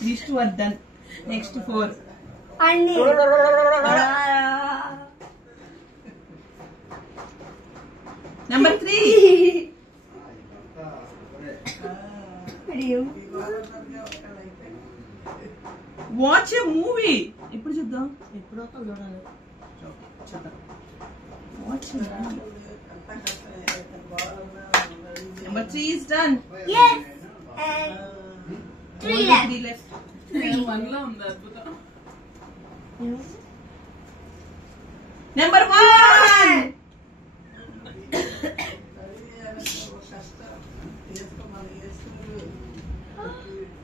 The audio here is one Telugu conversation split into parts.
These two are done. Next 4. Number 3. Watch a movie. ఇప్పుడు చూద్దాం. ఎప్పుడో చూడాలి. చూద్దాం. Watch a movie. Number 3 is done. Yes. And 3 left. 1 లో ఉంది అద్భుతం. Number 1.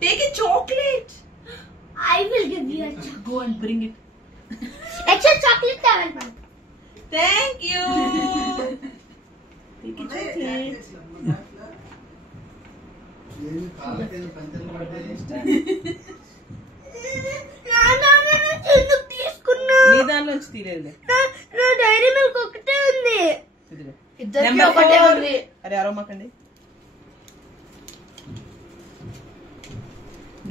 Take a chocolate. I will give you a chocolate. Go and bring it. Extra chocolate towel. Thank you. Take a chocolate. నీ దానిలోంచి తీరేది. నా డైరీ మిల్క్ ఒకటే ఉంది. Number 4. అరే అరవమాకండి.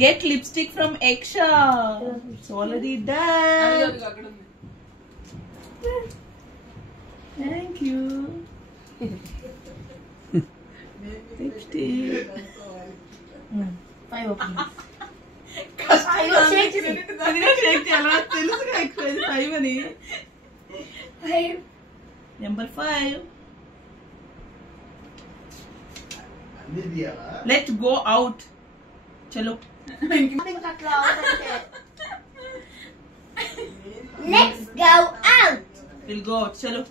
Get lipstick from Eksha. It's already done. Thank you. Lipstick. 5 open. Number 5. Let's go out. Chalo. Let's go out. We'll go out. Chalo.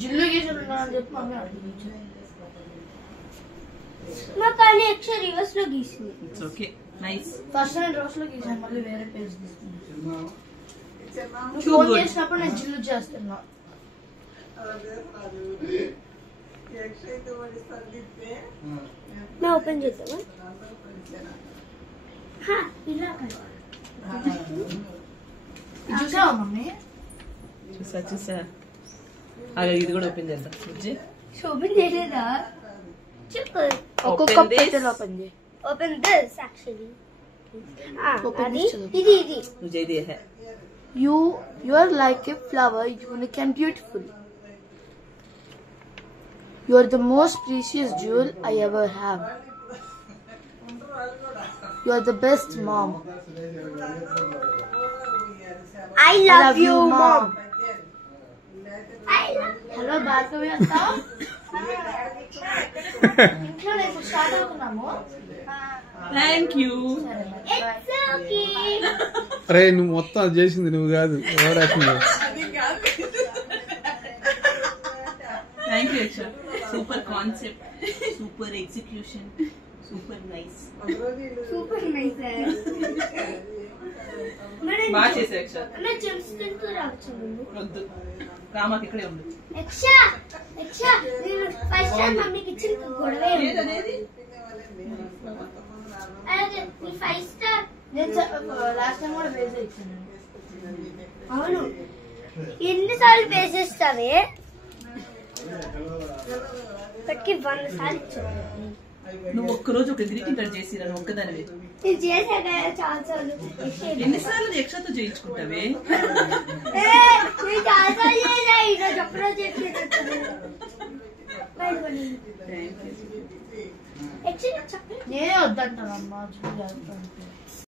జిల్లు గీసుకున్నాను చెప్పి మమ్మీ అడిగింది. మా కానీ ఎక్స్ట్రా రివర్స్ లో గీసింది. It's okay. Nice. ఫస్ట్ నేను రోస్ లో గీసాను, మళ్ళీ వేరే పేజ్ తీసుకున్నాను. Too phone good. చేసినప్పుడు నేను జిల్లు చేస్తున్నా. నా ఓపెన్ చేద్దామా? ఇలా చూసావా మమ్మీ? చూసా అలా ఇది కూడా ఓపెన్ చేద్దాం. ఓపెన్ చేయలేదా? చెప్పు. ఒక్కొక్క పెటల్ ఓపెన్ చేయి. Open this actually. ఇది मुझे दे है. You are like a flower, unique and beautiful. You are the most precious jewel I ever have. You are the best mom. I love you, mom. Hello, Bhargavi Atta. ఇంట్లో నేను స్టార్ట్ అవుతున్నాము. Thank you. It's okay. అరే నువ్వు మొత్తం అది చేసింది నువ్వు కాదు, ఎవరు action. Thank you, Eksha. Super concept, super execution, super nice. Super nice. బాగా చేసా Eksha. అన్న జెమ్స్ తింటూ రావచ్చు. వద్దు, రామాకి ఇక్కడే ఉంది. ఎక్షా నేను 5 స్టార్ మమ్మీకి ఇచ్చిన గొడవే ఏదనేది అదే ఈ 5 స్టార్ నేను లాస్ట్ టైం కూడా బేస్ ఇచ్చాను. అవును, ఎన్నిసార్లు బేస్ ఇస్తావే? ఇప్పటికి 100 సార్లు ఇచ్చాను. నువ్వు ఒక్కరోజు ఒక గ్రీటింగ్ కార్డ్ చేసి నువ్వు ఒక్కదానివే. నేను చేశాక చాలా సార్లు. ఎన్నిసార్లు యక్షతో చేయించుకుంటావే? నేను చాలా సార్లు చేసా, ఇంకా చెప్పడం నేనే వద్దంటానమ్మా.